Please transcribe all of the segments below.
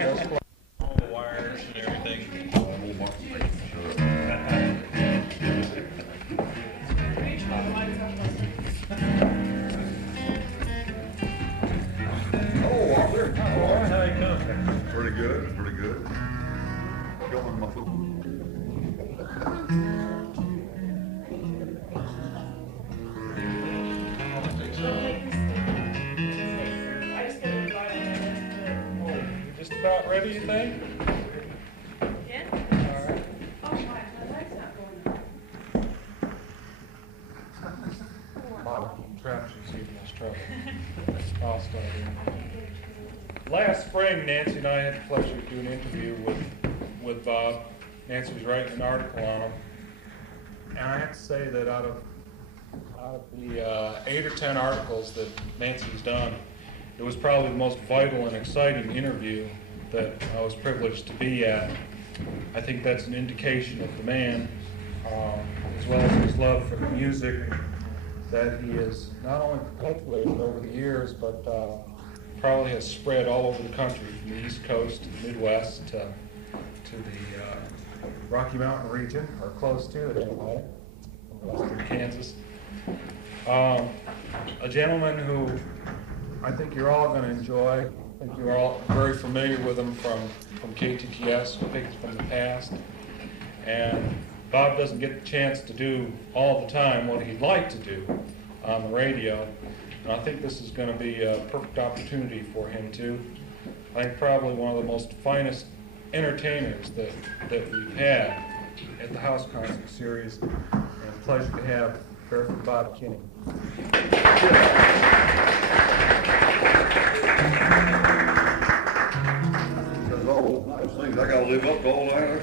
All the wires and everything. Oh, Arthur. How you coming? Pretty good, pretty good. Going my food. Just about ready, you think? Yeah? All right. Oh, my light's not going on. Bob, Travis is giving us trouble. I'll start in. Last spring, Nancy and I had the pleasure of doing an interview with Bob. Nancy was writing an article on him. And I have to say that out of the 8 or 10 articles that Nancy's done, it was probably the most vital and exciting interview that I was privileged to be at. I think that's an indication of the man, as well as his love for the music that he has not only perpetuated over the years, but probably has spread all over the country, from the East Coast to the Midwest to the Rocky Mountain region, or close to it anyway, western Kansas. A gentleman who I think you're all going to enjoy. I think you're all very familiar with him from KTTS, Pictures from the Past. And Bob doesn't get the chance to do all the time what he'd like to do on the radio. And I think this is going to be a perfect opportunity for him too. I think probably one of the most finest entertainers that we've had at the House Concert Series. And a pleasure to have Barefoot Bob Kinney. Because all those nice things I gotta live up to all that.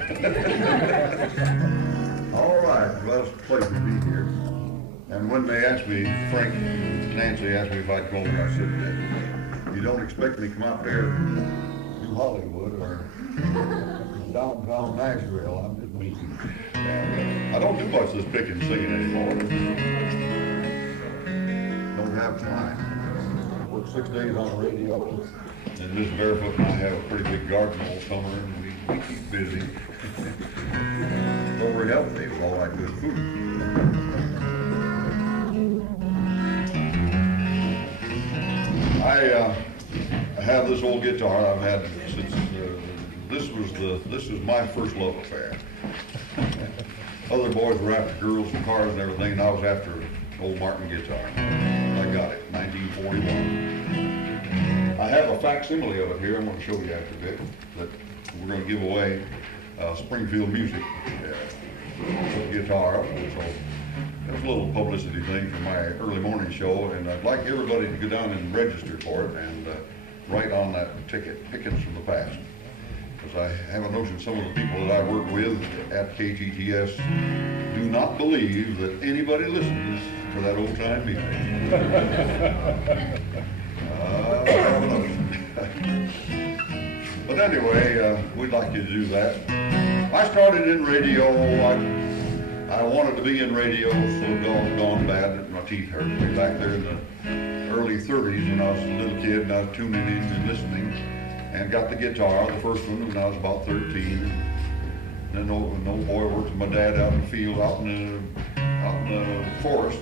All right, well, it's a pleasure to be here. And when they asked me, Nancy asked me if I'd go, I said, you don't expect me to come out there to Hollywood or downtown Nashville. I'm just me. And I don't do much of this picking and singing anymore. Don't have time. Work 6 days on the radio. And Miss Barefoot and I have a pretty big garden all summer, and we keep busy. But we're healthy with all that good food. I have this old guitar I've had since this was my first love affair. Other boys were after girls and cars and everything, and I was after an old Martin guitar. I got it, 1941. I have a facsimile of it here. I'm going to show you after a bit. That we're going to give away Springfield Music guitar. So it was a little publicity thing for my early morning show, and I'd like everybody to go down and register for it and write on that ticket, Pickets from the Past. Because I have a notion some of the people that I work with at KTTS do not believe that anybody listens to that old time music. But anyway, we'd like you to do that. I started in radio. I wanted to be in radio so doggone bad that my teeth hurt me back there in the early 30s when I was a little kid, and I was tuning in and listening, and got the guitar, the first one, when I was about 13. And then an old boy worked with my dad out in the field, out in the forest.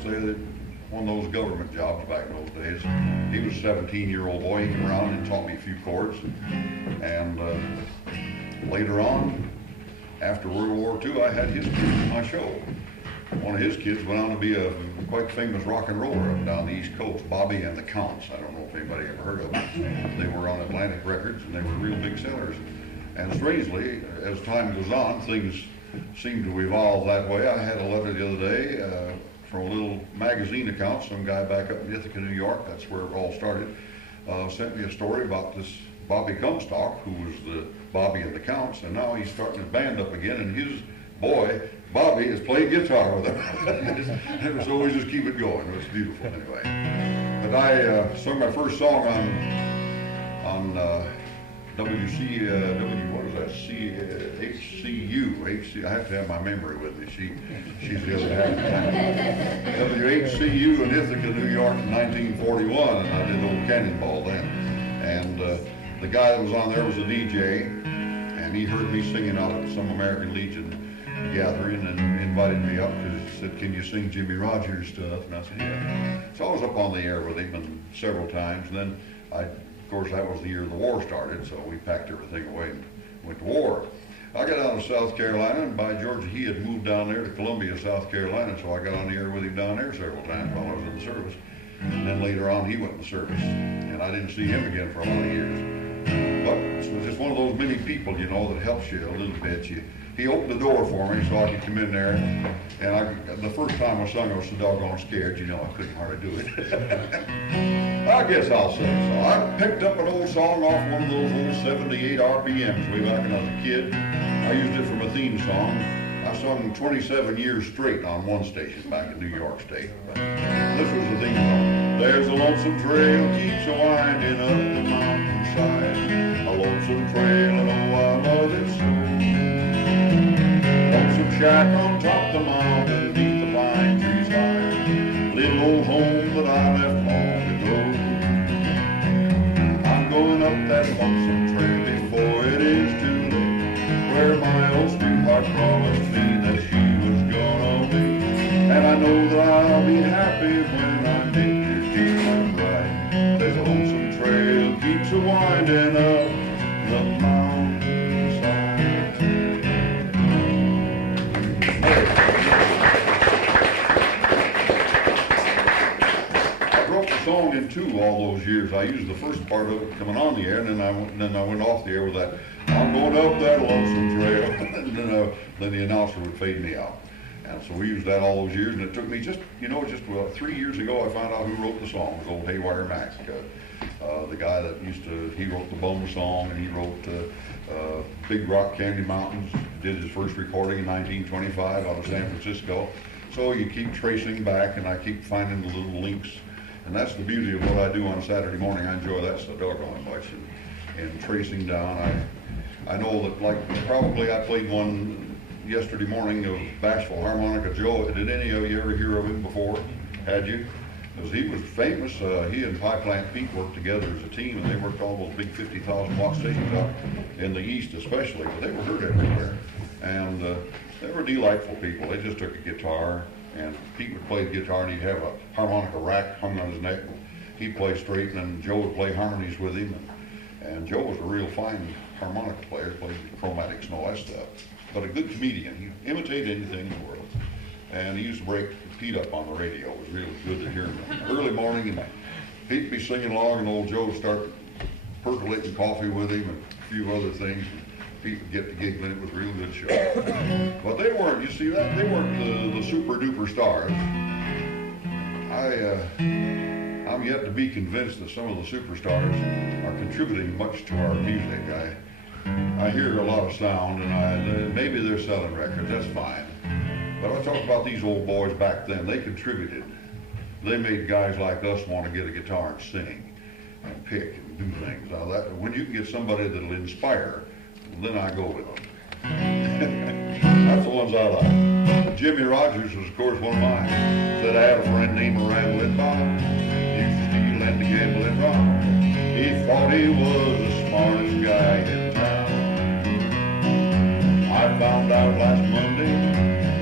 One of those government jobs back in those days. He was a 17-year-old boy. He came around and taught me a few chords. And later on, after World War II, I had his kids on my show. One of his kids went on to be a quite famous rock and roller up down the East Coast, Bobby and the Counts. I don't know if anybody ever heard of them. They were on Atlantic Records, and they were real big sellers. And strangely, as time goes on, things seem to evolve that way. I had a letter the other day from a little magazine account, some guy back up in Ithaca, New York, that's where it all started, sent me a story about this Bobby Comstock, who was the Bobby and the Counts, and now he's starting his band up again, and his boy, Bobby, is playing guitar with him. And so we just keep it going. It's beautiful anyway. But I sung my first song on WC, what is that? HCU. I have to have my memory with me. She's the other half of the time. WHCU in Ithaca, New York in 1941, and I did Old Cannonball then. And the guy that was on there was a DJ, and he heard me singing out at some American Legion gathering and invited me up because he said, "Can you sing Jimmy Rogers stuff?" And I said, "Yeah." So I was up on the air with him and several times, and then of course, that was the year the war started, so we packed everything away and went to war. I got out of South Carolina, and by Georgia, he had moved down there to Columbia, South Carolina, so I got on the air with him down there several times while I was in the service. And then later on, he went in the service, and I didn't see him again for a lot of years. But it was just one of those many people, you know, that helps you a little bit. He opened the door for me so I could come in there, and the first time I sung, I was so doggone scared, you know, I couldn't hardly do it. I guess I'll say so. I picked up an old song off one of those old 78 RPMs way back when I was a kid. I used it for my theme song. I sung 27 years straight on one station back in New York State. But this was the theme song. There's a lonesome trail keeps a-winding up the mountainside. A lonesome trail, and oh, I love it so. Lonesome shack on top the mountain, beneath the pine trees high. Little old home that I left long ago. I'm going up that lonesome trail before it is too late, where my old sweetheart promised me that she was gonna be. And I know that I'll be happy when I make her keep my bride. There's a lonesome trail keeps a-winding up the mountainside. I broke the song in two all those years. I used the first part of it coming on the air, and then I went off the air with that, "I'm going up that lonesome trail," and then the announcer would fade me out. And so we used that all those years, and it took me just 3 years ago, I found out who wrote the song. It was old Haywire Mac, the guy that he wrote the Bum song, and he wrote Big Rock Candy Mountains, did his first recording in 1925 out of San Francisco. So you keep tracing back, and I keep finding the little links. And that's the beauty of what I do on Saturday morning. I enjoy that so doggone much. And tracing down, I know that, like, probably I played one yesterday morning of Bashful Harmonica Joe. Did any of you ever hear of him before? Had you? Because he was famous. He and Pie Plant Pete worked together as a team, and they worked all those big 50,000 watt stations out in the East especially, but they were heard everywhere. And they were delightful people. They just took a guitar, and Pete would play the guitar, and he'd have a harmonica rack hung on his neck. He'd play straight, and then Joe would play harmonies with him. And Joe was a real fine harmonica player, played chromatics and all that stuff. But a good comedian. He imitated anything in the world. And he used to break Pete up on the radio. It was really good to hear him early morning, and Pete would be singing along, and old Joe would start percolating coffee with him and a few other things. Pete would get to giggling. It was a real good show. But they weren't, you see that? They weren't the super duper stars. I'm yet to be convinced that some of the superstars are contributing much to our music. I hear a lot of sound, and maybe they're selling records, that's fine. But I talk about these old boys back then. They contributed. They made guys like us want to get a guitar and sing and pick and do things. Now when you can get somebody that'll inspire, then I go with them. That's the ones I like. Jimmy Rogers was, of course, one of mine. Said I had a friend named Rambling Bob. He used to steal and to gamble and rob. He thought he was the smartest guy in town. I found out last Monday,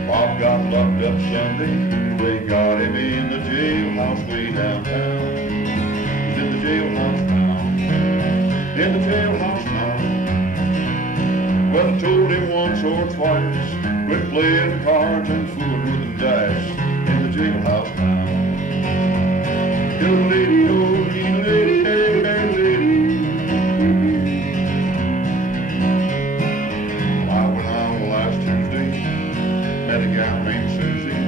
Bob got locked up Sunday. They got him in the jailhouse way downtown. He's in the jailhouse now. In the jailhouse now. Well, I told him once or twice, quit playing cards and fooling with the dice. In the jailhouse now. Good lady, oh, lady, lady, lady. I went out last Tuesday, met a gal named Susie.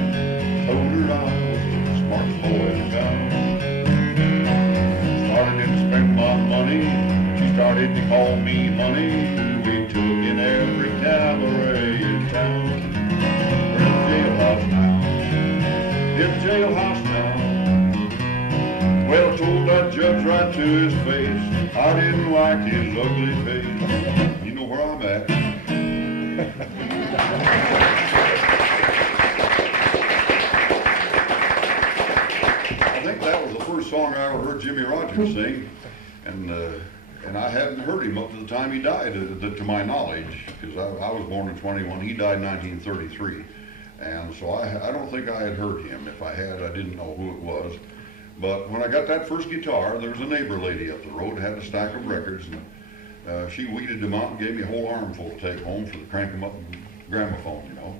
Told her I was the smartest boy in town. Started to spend my money. She started to call me money. We took in every cabaret in town. We're in the jailhouse now. In the jailhouse now. Well, I told that judge right to his face, I didn't like his ugly face. You know where I'm at. I think that was the first song I ever heard Jimmy Rogers sing, and And I hadn't heard him up to the time he died, to my knowledge, because I was born in 21. He died in 1933. And so I don't think I had heard him. If I had, I didn't know who it was. But when I got that first guitar, there was a neighbor lady up the road, had a stack of records, and she weeded them out and gave me a whole armful to take home for the crank them up gramophone, you know.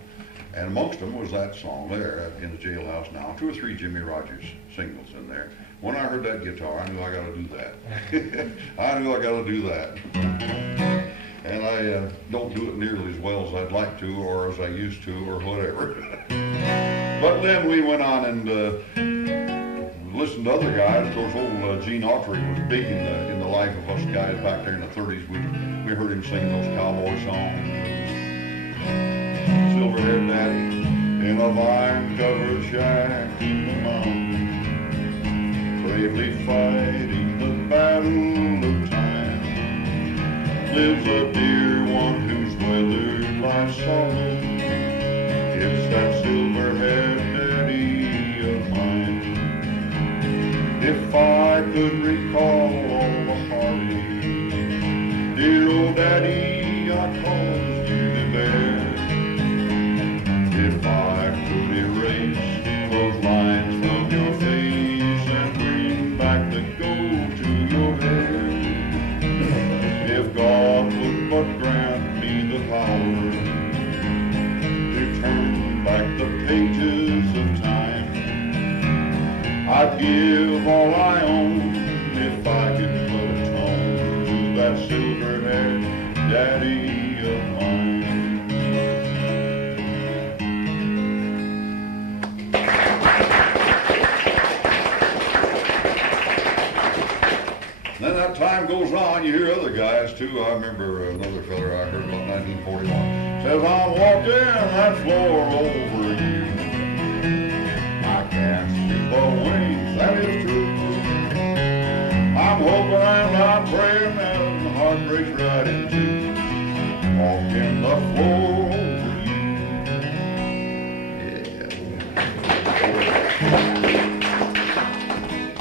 And amongst them was that song there in the Jailhouse Now. 2 or 3 Jimmy Rogers singles in there. When I heard that guitar, I knew I got to do that. I knew I got to do that. And I don't do it nearly as well as I'd like to, or as I used to, or whatever. But then we went on and listened to other guys. Of course, old Gene Autry was big in the life of us guys back there in the 30s. We heard him sing those cowboy songs. Silver-haired daddy in a vine-covered shack in the mountains, bravely fighting the battle of time, lives a dear one who's weathered life's sorrow. It's that silver-haired daddy of mine. If I could recall all the heartache, dear old daddy, I caused you to bear. If I could erase those lines from your face and bring back the gold to your hair, if God would but grant me the power to turn back the pages of time, I'd give all I own if I could put a tone to that silver-haired daddy of mine. Then that time goes on, you hear other guys too. I remember another feller I heard about 1941. Says, I'm walking that floor over you. I can't sleep a wink, that is true. I'm hoping and I'm praying and the heart breaks right in two. Walking the floor over you. Yeah.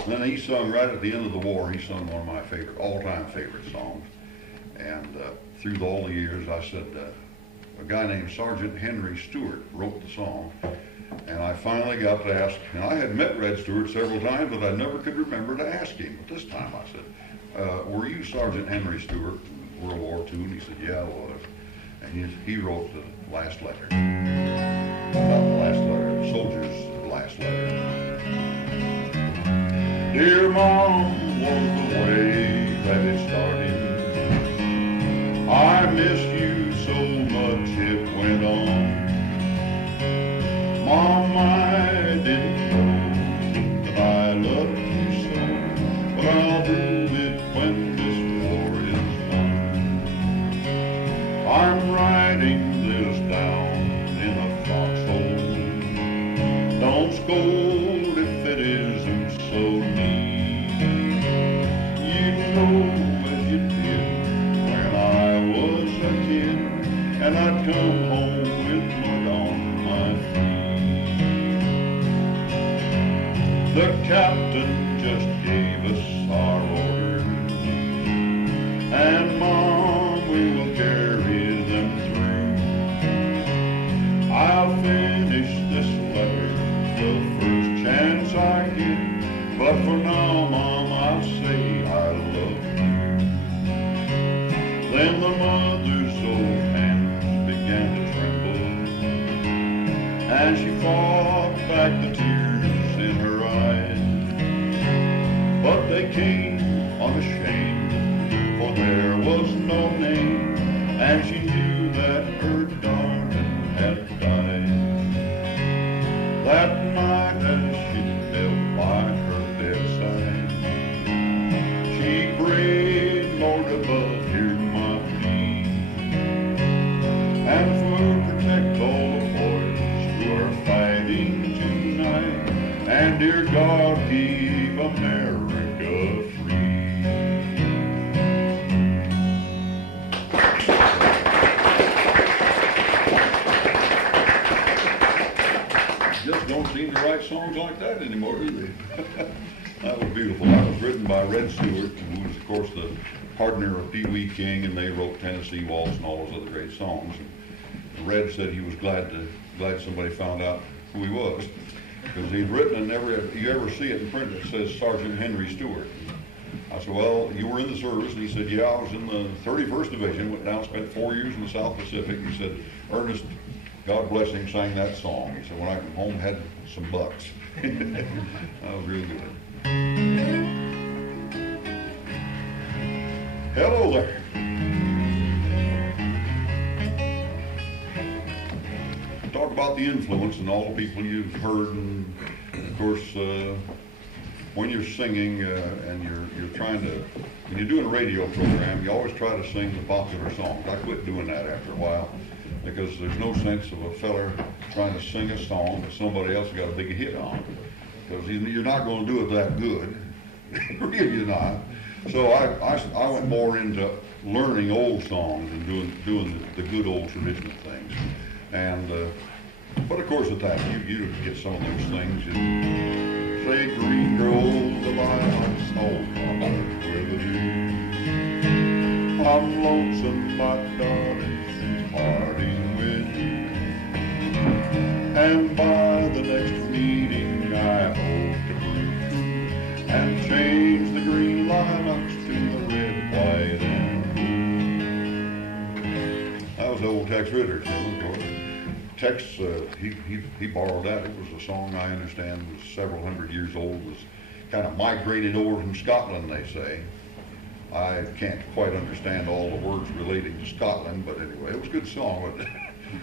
Then he sung right at the end of the war. He sung one of my all-time favorite songs. And through all the years, I said, a guy named Sergeant Henry Stewart wrote the song. And I finally got to ask, and I had met Red Stewart several times, but I never could remember to ask him. But this time I said, were you Sergeant Henry Stewart, World War II? And he said, yeah, I was. And he wrote the last letter. Not the last letter, soldier's last letter. Dear Mom was the way that it started. I miss you so much it went on. Mom, I didn't know that I loved you so, but I'll prove it when this war is won. I'm writing this down in a foxhole. Don't scold if it isn't so neat. You know as you did when I was a kid, and I'd come home with mud on my feet. The captain just gave us our orders, and Mom, we will carry them through. I'll finish this letter the first chance I get, but for now, Mom, I'll say I love you. Then the mother's old hands began to tremble, and she fought back the tears in her eyes. But they came unashamed, for there was no name, and she knew that her darling had died. That night as she knelt by her bedside, she prayed, Lord above, hear my plea, and for protect all the boys who are fighting tonight, and dear God, keep America free. Just don't seem to write songs like that anymore, do they? That was beautiful. That was written by Red Stewart, who was, of course, the partner of Pee Wee King, and they wrote Tennessee Waltz and all those other great songs. And Red said he was glad somebody found out who he was, because he'd written, and you ever see it in print, it says Sergeant Henry Stewart. I said, well, you were in the service, and he said, yeah, I was in the 31st Division, went down, spent 4 years in the South Pacific. He said, Ernest, God bless him, sang that song. He said, when I come home, had some bucks. That was real good. Hello there. Talk about the influence and all the people you've heard, and of course, when you're singing and you're trying to, when you're doing a radio program, you always try to sing the popular songs. I quit doing that after a while, because there's no sense of a feller trying to sing a song that somebody else got a big hit on, because you're not going to do it that good. Really, you're not. So I went more into learning old songs and doing the good old traditional things. And but of course at that you get some of those things. You say green grows the lilacs all covered with a dew. I'm lonesome, my darling, since parting with you. And by the next meeting I hope to prove and change the green lilacs to the red, white, and blue. That was old Tex Ritter, of course. Tex, he borrowed that. It was a song I understand was several hundred years old, was kind of migrated over from Scotland, they say. I can't quite understand all the words relating to Scotland, but anyway, it was a good song. But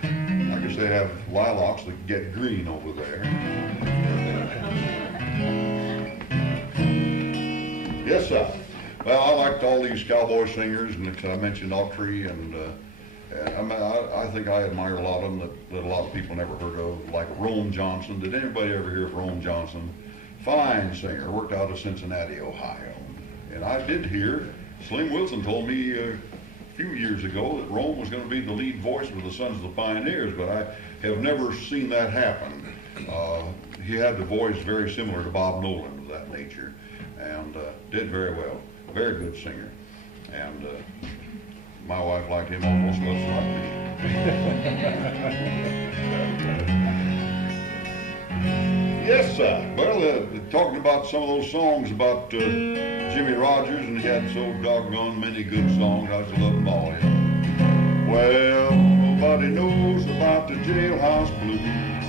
I guess they have lilacs that get green over there. Yes, sir. Well, I liked all these cowboy singers, and I mentioned Autry, and I think I admire a lot of them that a lot of people never heard of, like Rome Johnson. Did anybody ever hear of Rome Johnson? Fine singer, worked out of Cincinnati, Ohio. And I did hear, Slim Wilson told me a few years ago that Rome was going to be the lead voice for the Sons of the Pioneers, but I have never seen that happen. He had the voice very similar to Bob Nolan, of that nature, and did very well. Very good singer. And my wife liked him almost as much like me. Yes, sir. Well, talking about some of those songs about Jimmy Rogers, and he had so doggone many good songs, I just love them all. You know. Well, nobody knows about the jailhouse blues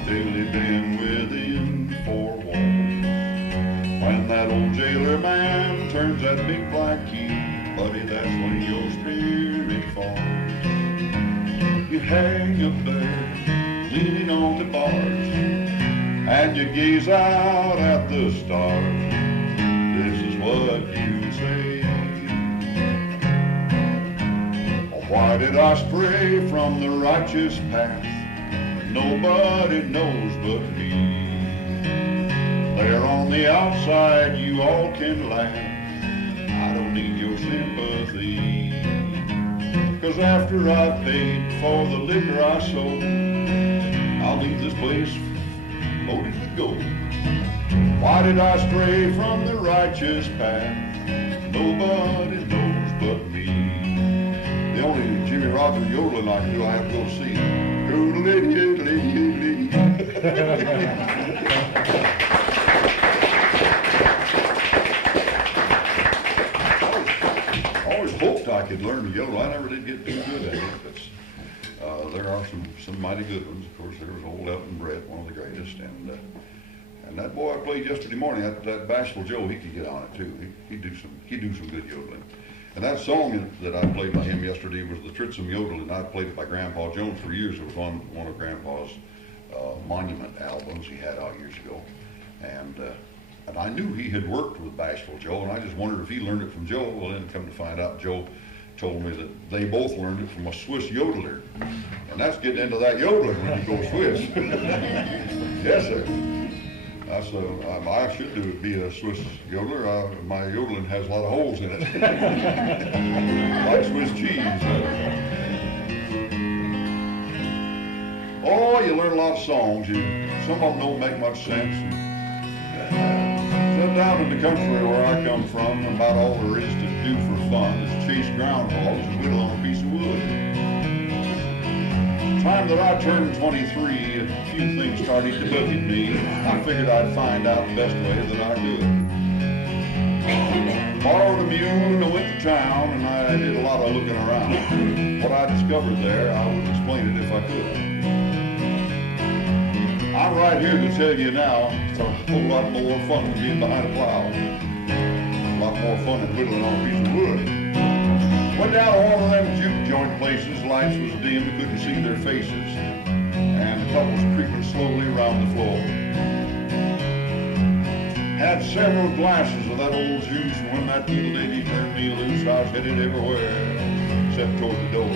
till they've been within four walls. When that old jailer man turns that big black key, buddy, that's when your spirit falls. You hang up there, leaning on the bars, and you gaze out at the stars. This is what you say. Why did I stray from the righteous path? Nobody knows but me. There on the outside you all can laugh, I don't need your sympathy. 'Cause after I've paid for the liquor I sold, I'll leave this place loaded with gold. Why did I stray from the righteous path? Nobody knows but me. The only Jimmy Rogers yodeling I can do, I have to go see. I always hoped I could learn to yodel. I never did get too good at it, but there are some mighty good ones. Of course, there was old Elton Brett, one of the greatest, and that boy I played yesterday morning, that Bashful Joe, he could get on it too. He'd do some good yodeling. And that song that I played by him yesterday was the Tritsum Yodel, and I played it by Grandpa Jones for years. It was on one of Grandpa's Monument albums he had out years ago. And I knew he had worked with Bashful Joe, and I just wondered if he learned it from Joe. Well, then come to find out, Joe told me that they both learned it from a Swiss yodeler. And that's getting into that yodeling when you go Swiss. Yes, sir. I should be a Swiss yodeler. My yodeling has a lot of holes in it. Like Swiss cheese. You learn a lot of songs. Some of them don't make much sense. down in the country where I come from, about all there is to do for fun is chase groundhogs and whittle on a piece of wood. Time that I turned 23, a few things started to bugging me. I figured I'd find out the best way that I do it. Borrowed a mule and I went to town, and I did a lot of looking around. What I discovered there, I would explain it if I could. I'm right here to tell you now, it's a whole lot more fun than being behind a plow. A lot more fun than whittling on a piece of wood. Went down to one of them juke joint places, lights was dim, couldn't see their faces, and the couples creeping slowly around the floor. Had several glasses of that old juice, and when that little lady turned me loose, I was headed everywhere, except toward the door.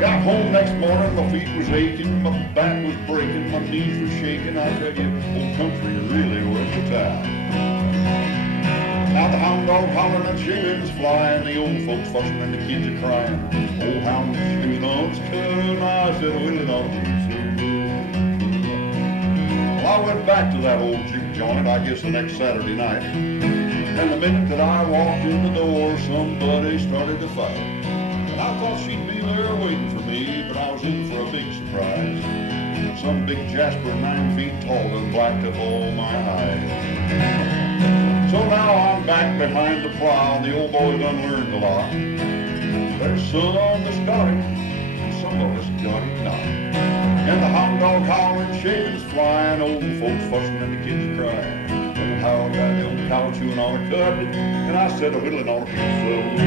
Got home next morning, my feet was aching, my back was breaking, my knees were shaking. I tell you, old country really worth the time. Now the hound dog hollering and chickens flying, the old folks fussing and the kids are crying. Old hound chewing on his cud, I said, well, it ought to be so good. Well, I went back to that old juke joint, I guess the next Saturday night. And the minute that I walked in the door, somebody started to fight. I thought she'd be there waiting for me, but I was in for a big surprise. Some big jasper 9 feet tall and blacked up all my eyes. So now I'm back behind the plow, and the old boy done learned a lot. There's some that's got it, and some of us got it not. And the hound dog hollering, shavings flying, old folks fussing and the kids crying. Old hound got the old cow chewing on a cud, and I said a whittling on a piece of wood.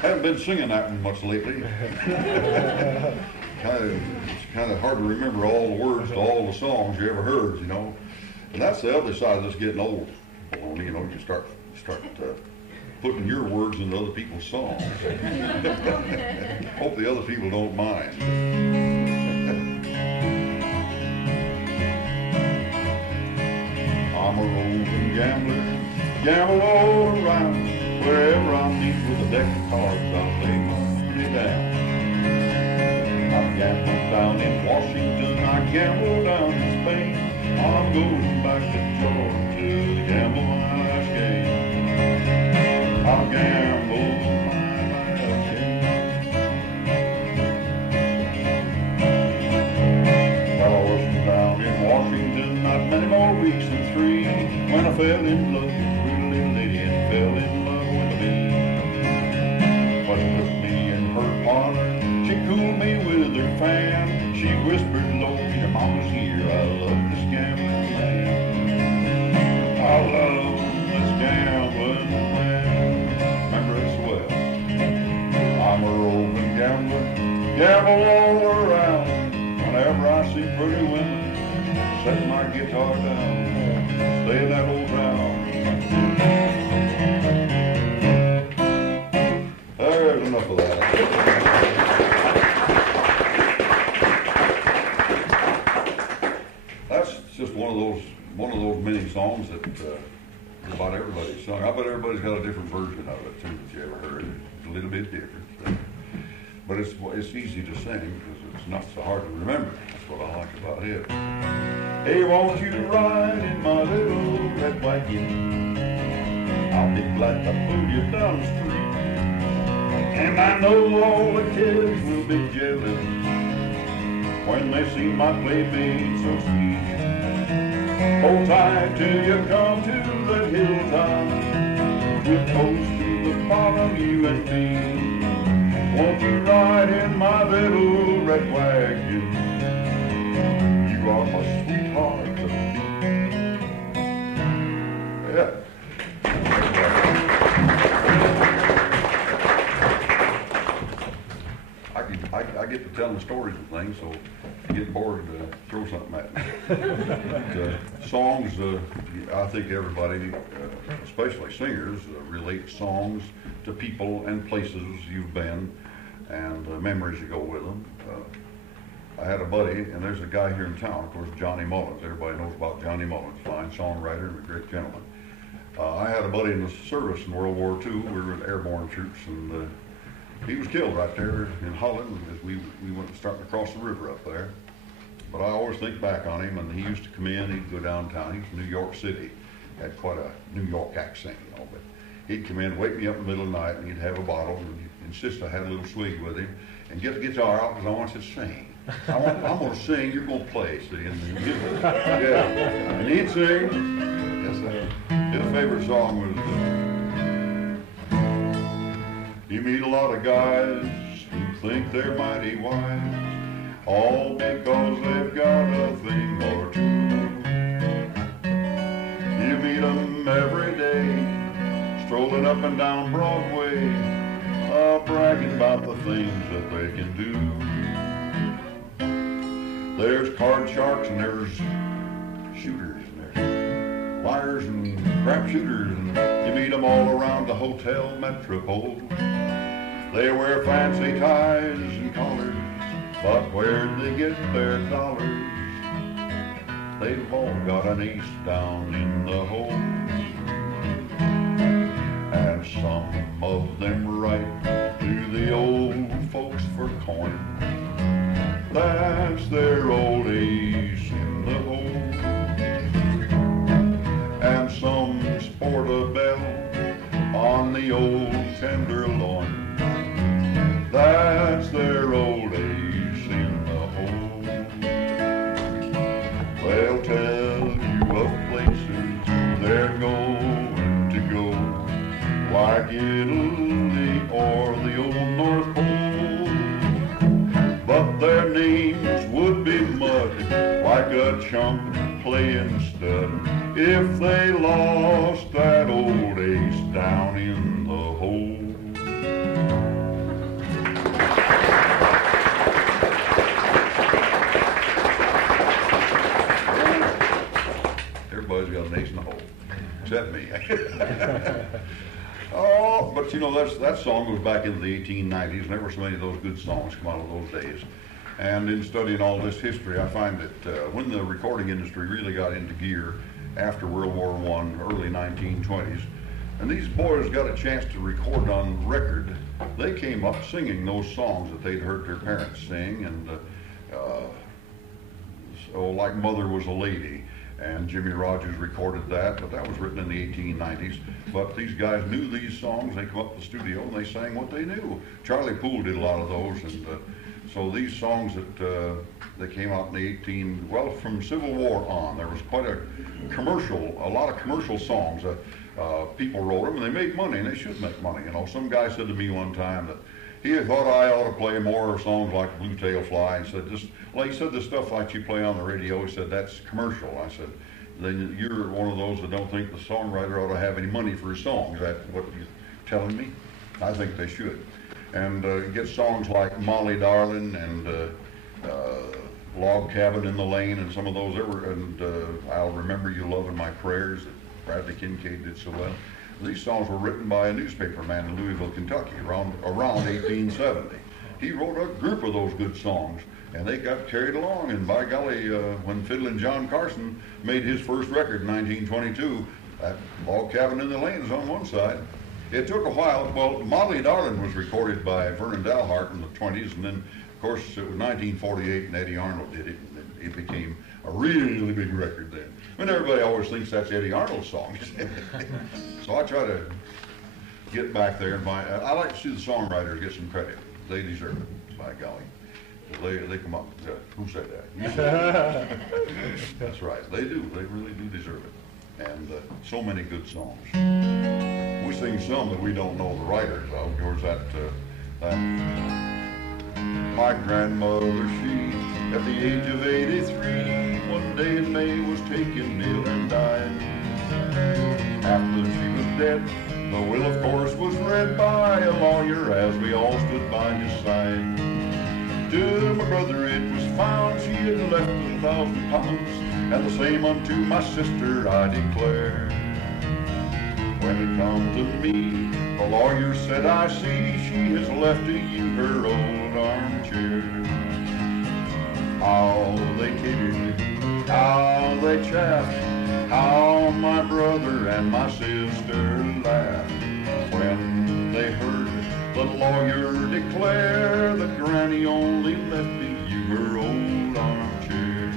Haven't been singing that one much lately. It's kind of hard to remember all the words to all the songs you ever heard, you know. And that's the other side of this getting old. You know, you start putting your words into other people's songs. Hope the other people don't mind. I'm a roving gambler, gamble all around. Wherever I meet with a deck of cards, I'll lay money down. I've gambled down in Washington, I gambled down in Spain. I'm going back to Georgia to gamble my last game. I'll gamble my last game. While I was down in Washington, not many more weeks than 3, when I fell in love with a pretty little lady and fell in love. She cooled me with her fan. She whispered low, your mama's here. I love this gambling man. I love this gambling man. Remember it so well. I'm a roving gambler, gamble all around. Whenever I see pretty women, set my guitar down, stay in that old town. There's enough of that. Just one of those many songs that about everybody's sung. I bet everybody's got a different version of it too that you ever heard. It's a little bit different, but it's easy to sing because it's not so hard to remember. That's what I like about it. Hey, won't you ride in my little red wagon? I'll be glad to pull you down the street, and I know all the kids will be jealous when they see my playmate so sweet. Hold tight till you come to the hilltop. We'll coast to the bottom, you and me. Won't you ride in my little red wagon? You are my sweetheart to me. Yeah. I get to telling stories and things, so if you get bored, throw something at me. Songs, I think everybody, especially singers, relate songs to people and places you've been and memories you go with them. I had a buddy, and there's a guy here in town, of course, Johnny Mullins. Everybody knows about Johnny Mullins, fine songwriter and a great gentleman. I had a buddy in the service in World War II. We were in airborne troops, and he was killed right there in Holland as we went starting to cross the river up there. But I always think back on him, and he used to come in, he'd go downtown. He was from New York City, had quite a New York accent, you know, but he'd come in, wake me up in the middle of the night, and he'd have a bottle, and he'd insist I had a little swig with him, and get the guitar out, because I wanted to sing. I'm going to sing, you're going to play, see, yeah. And he'd sing. Yes, sir. His favorite song was, you meet a lot of guys who think they're mighty wise, all because they've got a thing or two. You meet them every day, strolling up and down Broadway, bragging about the things that they can do. There's card sharks and there's shooters and there's liars and crap shooters, and you meet them all around the Hotel Metropole. They wear fancy ties and collars, but where'd they get their dollars? They've all got an ace down in the hole. And some of them write to the old folks for coin. That's their old ace in the hole. And some sport a bell on the old tenderloin. That's their old ace in the hole. They'll tell you of places they're going to go, like Italy or the old North Pole. But their names would be mud, like a chump playing stud, if they lost that old ace down in the hole. Everybody's got an ace in the hole, except me. Oh, but you know, that song was back in the 1890s, and there were so many of those good songs come out of those days. And in studying all this history, I find that when the recording industry really got into gear after World War I, early 1920s, and these boys got a chance to record on record, they came up singing those songs that they'd heard their parents sing, and so like Mother Was a Lady, and Jimmy Rogers recorded that, but that was written in the 1890s. But these guys knew these songs. They come up to the studio and they sang what they knew. Charlie Poole did a lot of those, and so these songs that they came out in the from Civil War on, there was quite a lot of commercial songs. People wrote them and they made money, and they should make money. You know, some guy said to me one time that he thought I ought to play more songs like Blue Tail Fly, and said, just like he said, the stuff like you play on the radio, he said, that's commercial. I said, then you're one of those that don't think the songwriter ought to have any money for his songs. Is that what you're telling me? I think they should. And get songs like Molly Darlin' and Log Cabin in the Lane, and some of those, and I'll Remember You Love in My Prayers that Bradley Kincaid did so well. These songs were written by a newspaper man in Louisville, Kentucky, around 1870. He wrote a group of those good songs, and they got carried along. And by golly, when Fiddlin' John Carson made his first record in 1922, that Log Cabin in the Lane is on one side. It took a while. Well, Molly Darlin' was recorded by Vernon Dalhart in the 20s, and then, of course, it was 1948, and Eddie Arnold did it, and it became a really big record then. And everybody always thinks that's Eddie Arnold's song. So I try to get back there and find. I like to see the songwriters get some credit. They deserve it, by golly. They come up. Who said that? You said that. That's right. They do. They really do deserve it. And so many good songs. We sing some that we don't know the writers of. Of course, my grandmother, she, at the age of 83, one day in May was taken ill and died. After she was dead, the will, of course, was read by a lawyer as we all stood by his side. To my brother it was found she had left £1,000, and the same unto my sister I declare. When it come to me, the lawyer said, I see she has left to you her old armchair. How they catered, how they chaffed, how my brother and my sister laughed when they heard the The lawyer declared that Granny only left me you her old armchair.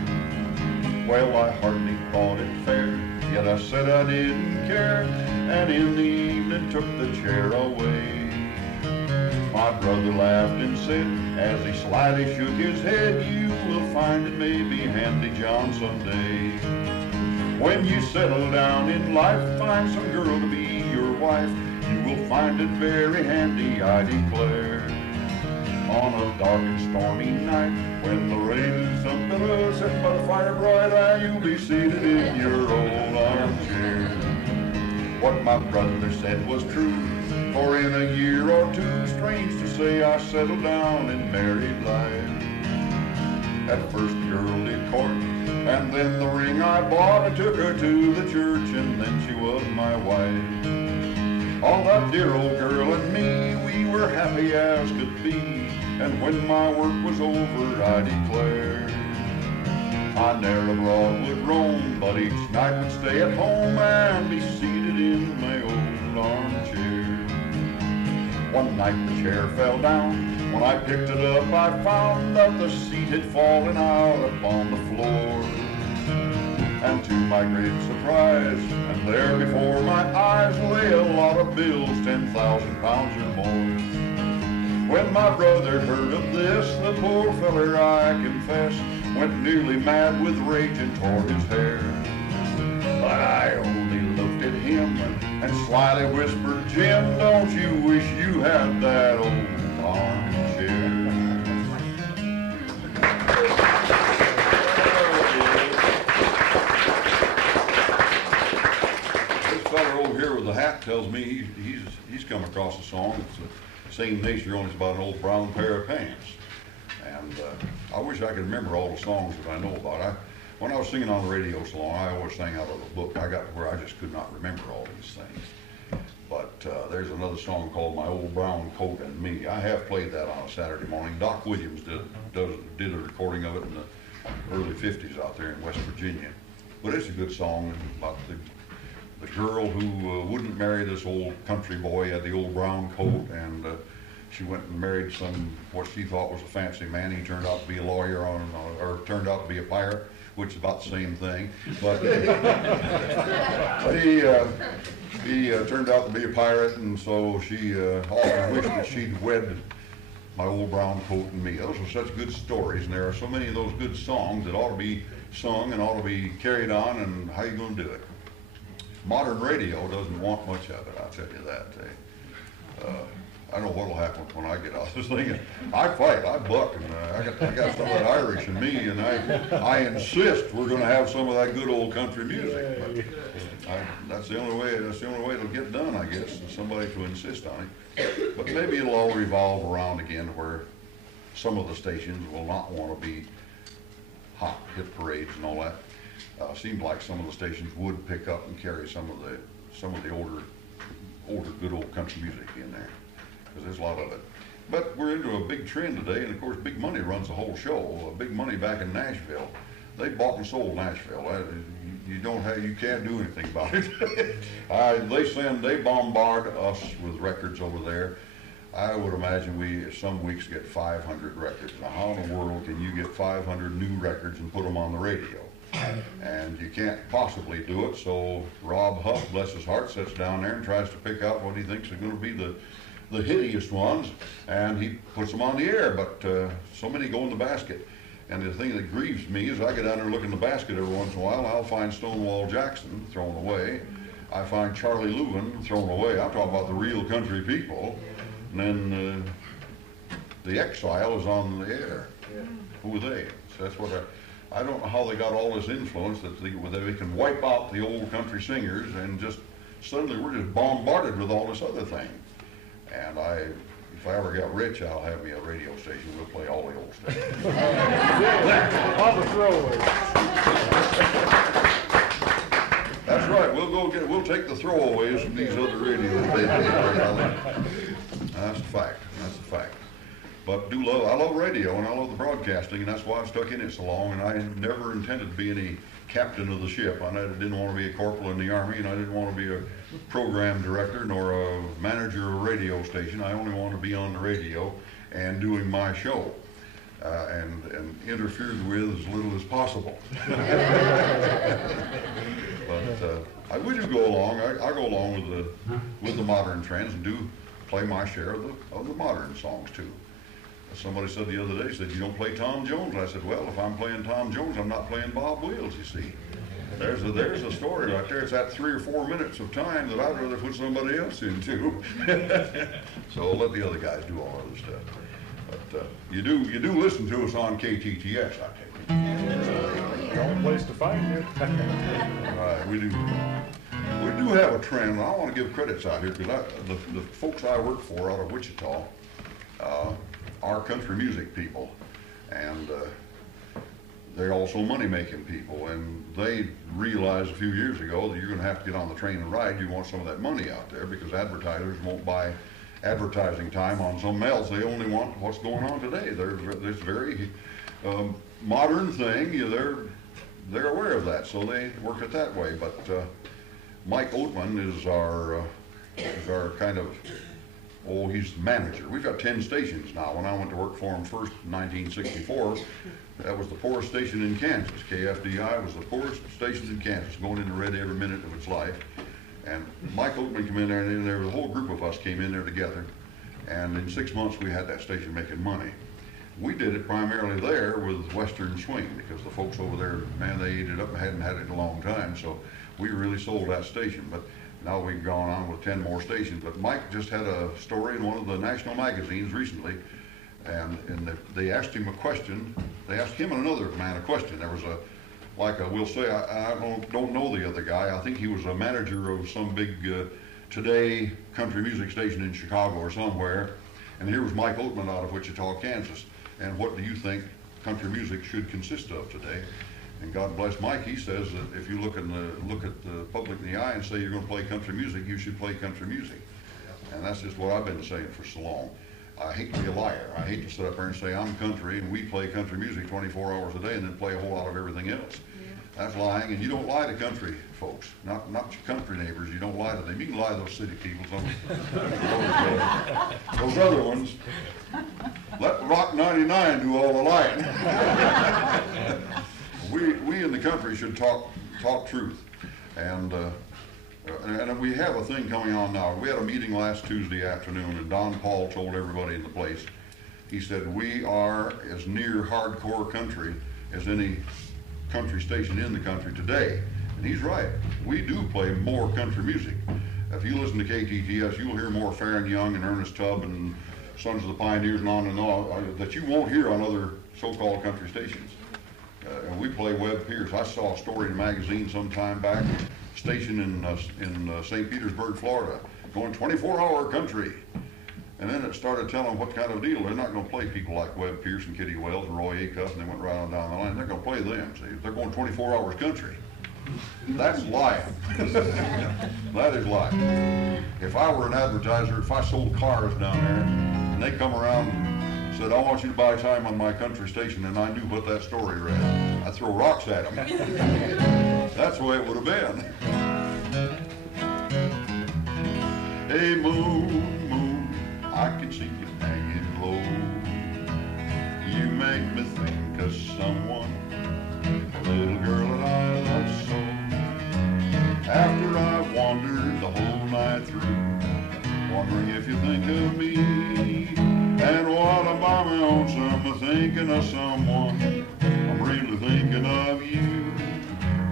Well, I hardly thought it fair, yet I said I didn't care, and in the evening took the chair away. My brother laughed and said, as he slyly shook his head, you will find it may be handy, John, someday. When you settle down in life, find some girl to be your wife, you will find it very handy, I declare. On a dark and stormy night, when the rain is up below, sitting by the fire bright eye, you'll be seated in your old armchair. What my brother said was true, for in a year or two, strange to say, I settled down in married life. At first the girl did court, and then the ring I bought, I took her to the church, and then she was my wife. Oh, that dear old girl and me, we were happy as could be, and when my work was over, I declared, I ne'er abroad would roam, but each night would stay at home and be seated in my old armchair. One night the chair fell down. When I picked it up, I found that the seat had fallen out upon the floor. And to my great surprise, and there before my eyes lay a lot of bills, 10,000 pounds or more. When my brother heard of this, the poor feller, I confess, went nearly mad with rage and tore his hair. But I only looked at him and slyly whispered, Jim, don't you wish you had that old armchair? This fella over here with the hat tells me he's come across a song. It's the same nature, only it's about an old brown pair of pants. And I wish I could remember all the songs that I know about. When I was singing on the radio so long, I always sang out of a book. I got to where I just could not remember all these things. But there's another song called My Old Brown Coat and Me. I have played that on a Saturday morning. Doc Williams did a recording of it in the early 50s out there in West Virginia. But it's a good song about the girl who wouldn't marry this old country boy, had the old brown coat, and she went and married what she thought was a fancy man. He turned out to be a lawyer or turned out to be a pirate, which is about the same thing. But he turned out to be a pirate, and so she often wished that she'd wed My Old Brown Coat and Me. Those are such good stories, and there are so many of those good songs that ought to be sung and ought to be carried on, and how you going to do it? Modern radio doesn't want much of it, I'll tell you that. I don't know what'll happen when I get out of this thing. I fight, I buck, and I got some of that Irish in me, and I insist we're going to have some of that good old country music. But that's the only way it'll get done, I guess, is somebody to insist on it. But maybe it'll all revolve around again where some of the stations will not want to be hot hit parades and all that. Seems like some of the stations would pick up and carry some of the older good old country music in there, because there's a lot of it. But we're into a big trend today, and of course Big Money runs the whole show. Big Money back in Nashville, they bought and sold Nashville. You can't do anything about it. They bombard us with records over there. I would imagine we some weeks get 500 records. Now how in the world can you get 500 new records and put them on the radio? And you can't possibly do it, so Rob Huff, bless his heart, sits down there and tries to pick out what he thinks are going to be the hittiest ones, and he puts them on the air, but so many go in the basket. And the thing that grieves me is I get down there and look in the basket every once in a while. I'll find Stonewall Jackson thrown away. I find Charlie Louvin thrown away. I'm talking about the real country people. And then the Exile is on the air. Who are they? So that's what I don't know how they got all this influence that they can wipe out the old country singers, and just suddenly we're just bombarded with all this other thing. And if I ever got rich, I'll have me a radio station. We'll play all the old stations. All the throwaways. That's right. We'll take the throwaways from these other radio stations. That's a fact. That's a fact. but I love radio and I love the broadcasting, and that's why I've stuck in it so long. And I never intended to be any captain of the ship. I didn't want to be a corporal in the Army, and I didn't want to be a program director nor a manager of a radio station. I only wanted to be on the radio and doing my show, and interfered with as little as possible. But we do go along. I go along with the modern trends and do play my share of the modern songs too. Somebody said the other day, said, "You don't play Tom Jones?" I said, "Well, if I'm playing Tom Jones, I'm not playing Bob Wills, you see." There's a story right there. It's that 3 or 4 minutes of time that I'd rather put somebody else into. So let the other guys do all other stuff. But you do listen to us on KTTS, I take it. The only place to find it. Right, we do. We do have a trend, and I want to give credits out here because the folks I work for out of Wichita are country music people, and they're also money-making people, and they realized a few years ago that you're going to have to get on the train and ride. You want some of that money out there because advertisers won't buy advertising time on something else. They only want what's going on today. This very modern thing. They're aware of that, so they work it that way. But Mike Oatman is our kind of, he's the manager. We've got 10 stations now. When I went to work for him first in 1964, that was the poorest station in Kansas. KFDI was the poorest station in Kansas, going into red every minute of its life. And Mike Oatman came in there, and there was a whole group of us came in there together. And in 6 months, we had that station making money. We did it primarily there with Western Swing because the folks over there, man, they ate it up and hadn't had it in a long time. So we really sold that station. But now we've gone on with 10 more stations. But Mike just had a story in one of the national magazines recently, and they asked him a question. They asked him and another man a question. There was we'll say, I don't know the other guy. I think he was a manager of some big Today country music station in Chicago or somewhere. And here was Mike Oatman out of Wichita, Kansas. And what do you think country music should consist of today? And God bless Mike, he says that if you look at the public in the eye and say you're going to play country music, you should play country music. And that's just what I've been saying for so long. I hate to be a liar. I hate to sit up there and say I'm country and we play country music 24 hours a day and then play a whole lot of everything else. That's lying, and you don't lie to country folks, not your country neighbors. You don't lie to them. You can lie to those city people. Those other ones, let Rock 99 do all the lying. We in the country should talk truth, and we have a thing coming on now. We had a meeting last Tuesday afternoon, and Don Paul told everybody in the place. He said we are as near hardcore country as any country station in the country today. And he's right. We do play more country music. If you listen to KTTS, you'll hear more Fair and Young and Ernest Tubb and Sons of the Pioneers and on that you won't hear on other so-called country stations. And we play Webb Pierce. I saw a story in a magazine some time back, station in St. Petersburg, Florida, going 24-hour country. And then it started telling what kind of deal. They're not going to play people like Webb Pierce and Kitty Wells and Roy Acuff, and they went right on down the line. They're going to play them. See, they're going 24 hours country. That's lying. That is lying. If I were an advertiser, if I sold cars down there, and they come around and said, "I want you to buy time on my country station," and I knew what that story read, I'd throw rocks at them. That's the way it would have been. Hey, moon, moon, I can see you hanging low. You make me think of someone, a little girl that I love so. After I've wandered the whole night through, wondering if you think of me. And while I'm by my own summer thinking of someone, I'm really thinking of you.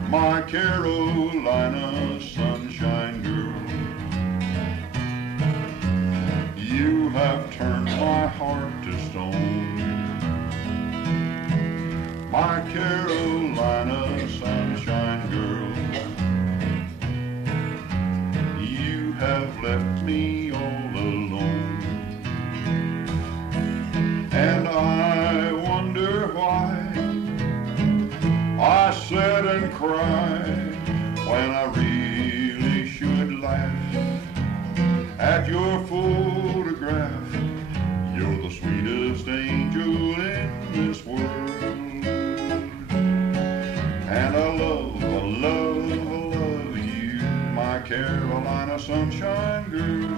My Carolina sunshine girl. You have turned my heart to stone. My Carolina sunshine girl. You have left me all alone. And I wonder why I sit and cry when I really should laugh at your photograph. You're the sweetest angel in this world. And I love, I love, I love you, my Carolina sunshine girl.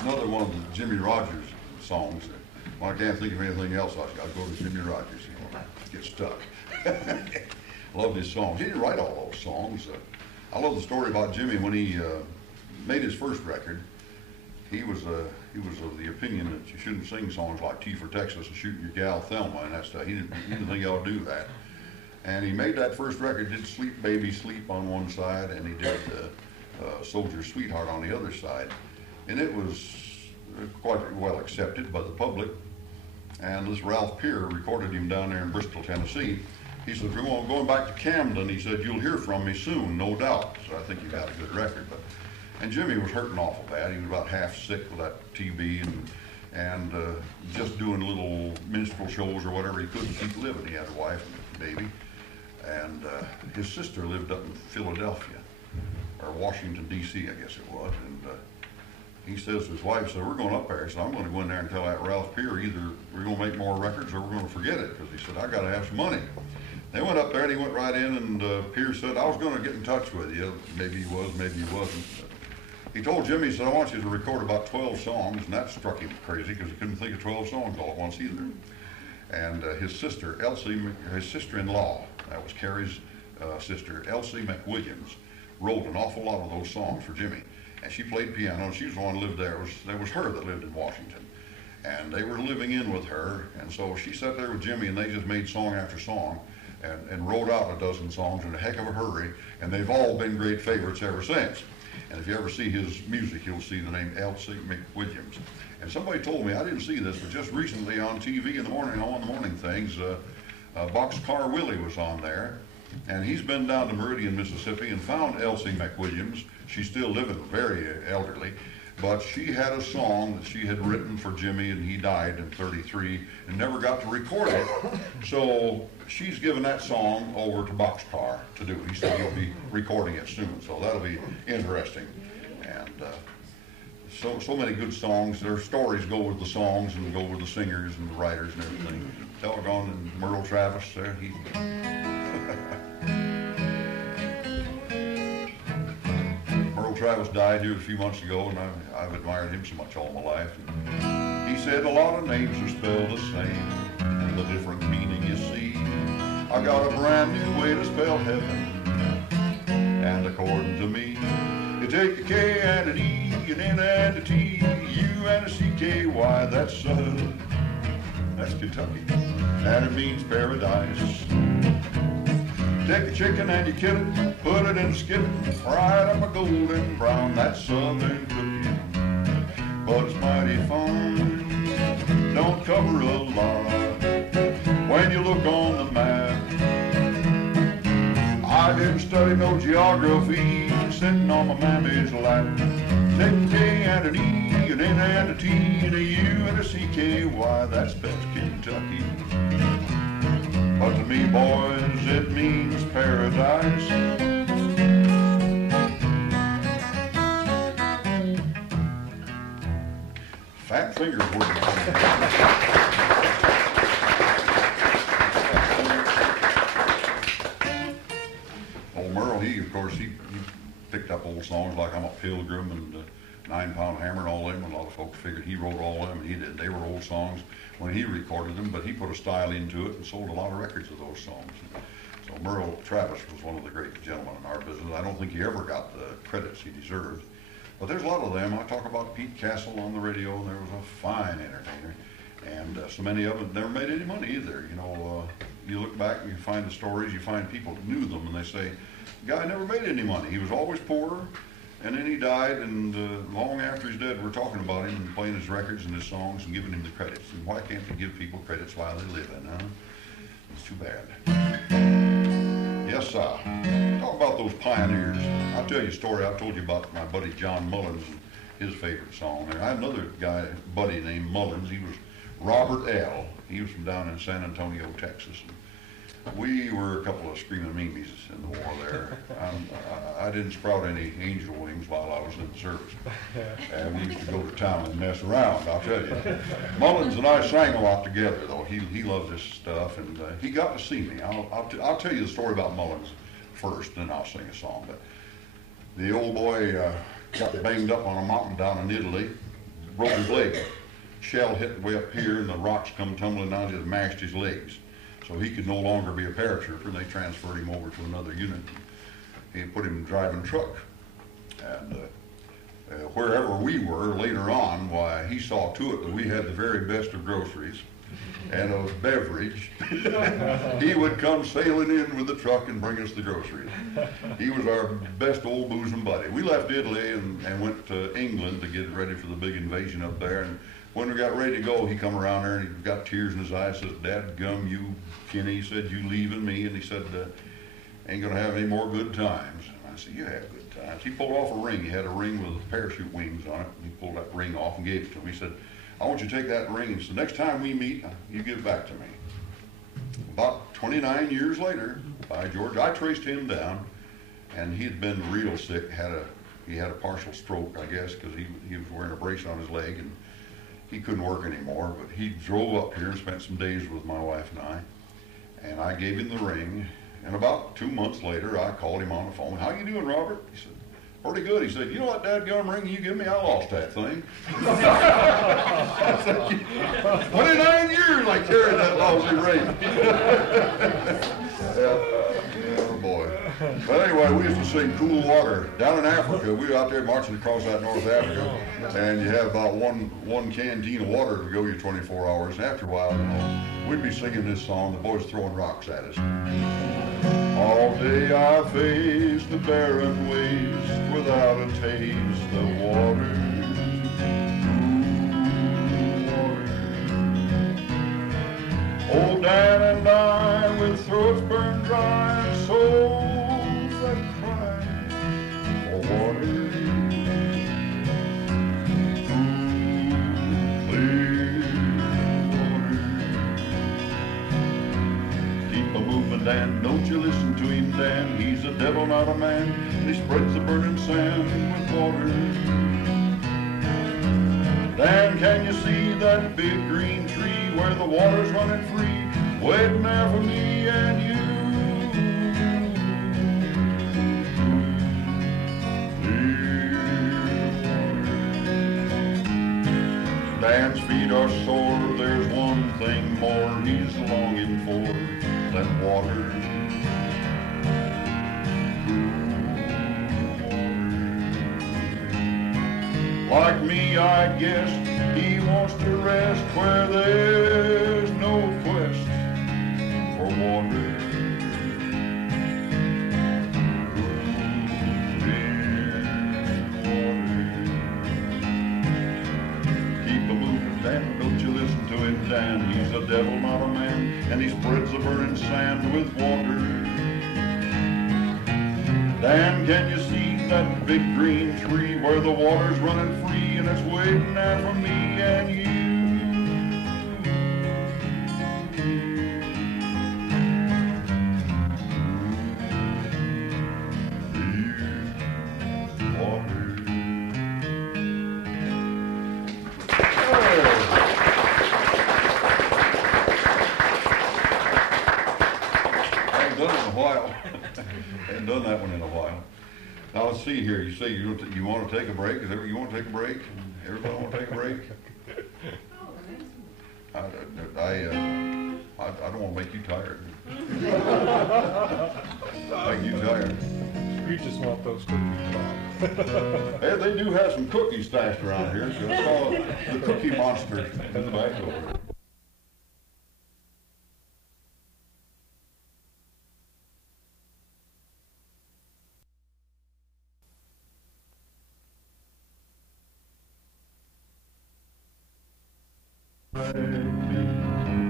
Another one of the Jimmy Rogers songs. When I can't think of anything else, I go to Jimmy Rogers, you know, get stuck. Love his songs. He didn't write all those songs. I love the story about Jimmy when he made his first record. He was of the opinion that you shouldn't sing songs like T for Texas and Shooting Your Gal Thelma and that stuff. He didn't think you ought to do that. And he made that first record, did Sleep Baby Sleep on one side, and he did Soldier's Sweetheart on the other side. And it was quite well accepted by the public. And this Ralph Peer recorded him down there in Bristol, Tennessee. He said, "If we're going back to Camden," he said, "you'll hear from me soon, no doubt." So I think you got a good record. And Jimmy was hurting awful bad. He was about half sick with that TB and just doing little minstrel shows or whatever he could to keep living. He had a wife and a baby. And his sister lived up in Philadelphia, or Washington, D.C., I guess it was. And he says to his wife, "We're going up there." He said, "I'm going to go in there and tell that Ralph Peer either we're going to make more records or we're going to forget it." Because he said, "I got to have some money." They went up there and he went right in, and Peer said, "I was going to get in touch with you." Maybe he was, maybe he wasn't. He told Jimmy, he said, "I want you to record about 12 songs, and that struck him crazy because he couldn't think of 12 songs all at once either. And his sister, his sister-in-law, that was Carrie's sister, Elsie McWilliams, wrote an awful lot of those songs for Jimmy. And she played piano, and she was the one who lived there. It was her that lived in Washington. And they were living in with her, and so she sat there with Jimmy, and they just made song after song and wrote out a dozen songs in a heck of a hurry, and they've all been great favorites ever since. And if you ever see his music, you'll see the name Elsie McWilliams. And somebody told me, I didn't see this, but just recently on TV in the morning, on the morning things, Boxcar Willie was on there, and he's been down to Meridian, Mississippi, and found Elsie McWilliams. She's still living, very elderly, but she had a song that she had written for Jimmy, and he died in '33 and never got to record it. So she's given that song over to Boxcar to do. He said he'll be recording it soon, so that'll be interesting. And so many good songs. Their stories go with the songs and go with the singers and the writers and everything. Doggone, and Merle Travis there, he... Merle Travis died here a few months ago, and I've admired him so much all my life. And he said, "A lot of names are spelled the same, with a different meaning you see. I got a brand new way to spell heaven, and according to me, you take a K and an E, an N and a T, U and a C-K-Y, that's Kentucky, and it means paradise. Take a chicken and you kill it, put it in a skillet, fry it up a golden brown, that's Southern cooking. But it's mighty fine, don't cover a lot when you look on the map. I didn't study no geography, sitting on my mammy's lap. Take a K and an E, an N and a T, and a U and a C-K-Y, that's best Kentucky. But to me, boys, it means paradise. Fat fingers working. Old Merle, of course, he picked up old songs like "I'm a Pilgrim" and 9-Pound Hammer and all them. A lot of folks figured he wrote all of them, and he did. They were old songs when he recorded them, but he put a style into it and sold a lot of records of those songs. So Merle Travis was one of the great gentlemen in our business. I don't think he ever got the credits he deserved. But there's a lot of them. I talk about Pete Castle on the radio, and there was a fine entertainer. And so many of them never made any money either. You know, you look back and you find the stories, you find people who knew them, and they say, the guy never made any money. He was always poor. And then he died, and long after he's dead, we're talking about him and playing his records and his songs and giving him the credits. And why can't they give people credits while they live in, huh? It's too bad. Yes, sir. Talk about those pioneers. I'll tell you a story. I told you about my buddy John Mullins and his favorite song there. I had another guy, buddy named Mullins. He was Robert L. He was from down in San Antonio, Texas. We were a couple of screaming memes in the war there. I didn't sprout any angel wings while I was in the service. And we used to go to town and mess around, I'll tell you. Mullins and I sang a lot together, though. He loved this stuff, and he got to see me. I'll tell you the story about Mullins first, then I'll sing a song. But the old boy got banged up on a mountain down in Italy, broke his leg. Shell hit way up here, and the rocks come tumbling down, just mashed his legs. So he could no longer be a paratrooper, and they transferred him over to another unit. He put him driving truck. And wherever we were later on, why, he saw to it that we had the very best of groceries and of beverage. He would come sailing in with the truck and bring us the groceries. He was our best old boozing buddy. We left Italy and went to England to get ready for the big invasion up there. And when we got ready to go, he come around there and he got tears in his eyes, says, "Dad gum, you Kinney," he said, "you leaving me?" And he said, "Ain't gonna have any more good times." And I said, "You have good times." He pulled off a ring. He had a ring with parachute wings on it. He pulled that ring off and gave it to him. He said, "I want you to take that ring, and so next time we meet, you give it back to me." About 29 years later, by George, I traced him down, and he had been real sick. He had a partial stroke, I guess, because he was wearing a brace on his leg, and he couldn't work anymore. But he drove up here and spent some days with my wife and I gave him the ring. And about 2 months later, I called him on the phone. "How you doing, Robert?" He said, "Pretty good." He said, "You know that dadgum ring you give me? I lost that thing." I said, 29 years I carried that lousy ring. Oh, boy. But anyway, we used to sing Cool Water. Down in Africa, we were out there marching across that North Africa, and you have about one canteen of water to go you 24 hours. And after a while, we'd be singing this song, the boys throwing rocks at us. All day I faced the barren waste without a taste of water. Old Dan and I, with throats burned dry and souls that cry for water. Clear water. Keep a moving, Dan, don't you listen to him, Dan. He's a devil, not a man. He spreads the burning sand with water. Dan, can you see that big green tree where the water's running free, waiting there for me and you? Dan's feet are sore, there's one thing more he's longing for than water. Like me, I guess he wants to rest where there's no quest for water. Keep a moving, Dan, don't you listen to him, Dan. He's a devil, not a man, and he spreads the burning sand with water. Dan, can you see that big green tree where the water's running free and it's waiting there for me and you? Water. I haven't done it in a while. Haven't done that one in a while. Now let's see here. You say you want to take a break? Is that you want to take a break? Everybody want to take a break? I don't want to make you tired. Make you tired. We just want those cookies. Hey, they do have some cookies stashed around here. So I saw the Cookie Monster in the back over there.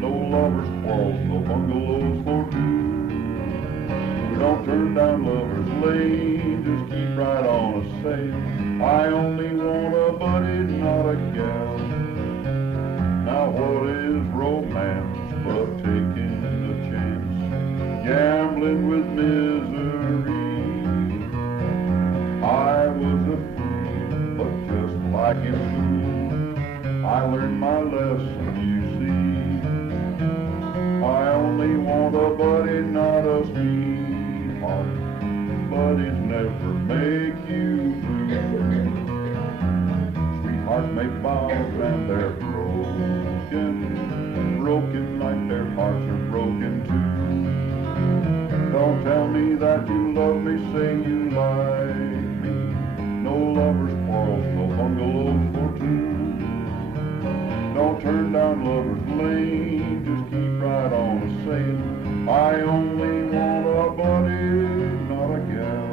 No lovers' quarrels, no bungalows for two. We don't turn down lovers' lane, just keep right on a saying, I only want a buddy, not a gal. Now what I can see. I learned my lesson, you see. I only want a buddy, not a sweetheart. Buddies never make you blue. Sweethearts make vows and they're broken like their hearts are broken too. Don't tell me that you love me, say you like me. No lovers' quarrels, no bungalows for two. Don't turn down lover's lane, just keep right on saying, I only want a buddy, not a gal.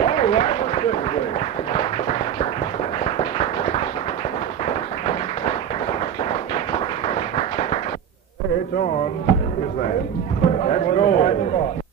All right, let's take it away. It's on. Look at that. That's gold.